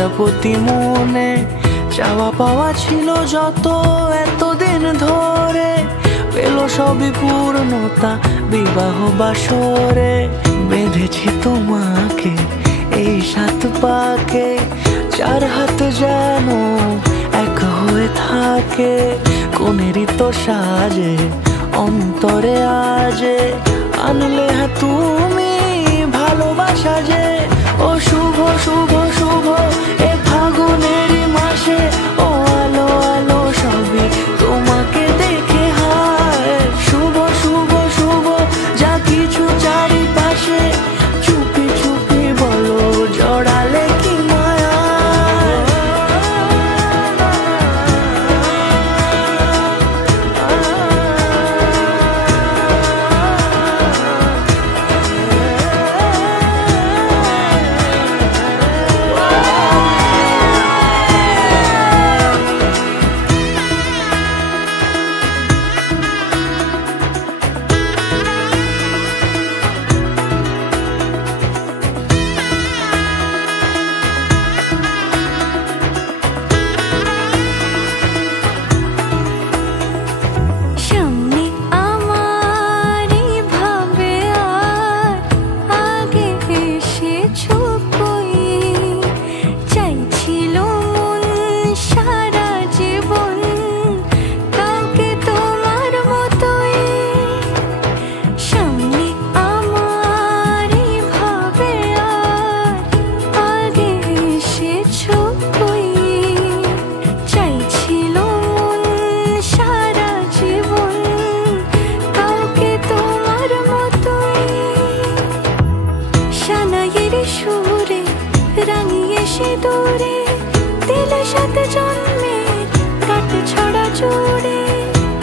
প্রজাপতি মনে চাওয়া পাওয়া ছিল যত এতদিন ধরে, পেল সবই পূর্ণতা বিবাহ বাসরে। বেঁধেছি তোমাকে এই 7 পাকে, 4 হাত যেন এক হয়ে থাকে। কোনেরই তো সাজে অন্তরে আজে, আনলে তুমি ভালোবাসা যে। ও শুভ শুভ শুভ এ ফাগুনেরই মাসে, ও আলো আলো সবই তোমাকে দেখে হায়। শুভ শুভ শুভ যা কিছু চারিপাশে, চুপি চুপি বলো জড়ালে কি মায়া।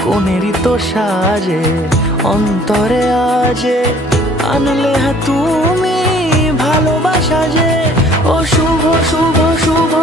কোনেরই তো সাজে অন্তরে আজে, আনলে তুমি ভালোবাসা যে। ও শুভ শুভ শুভ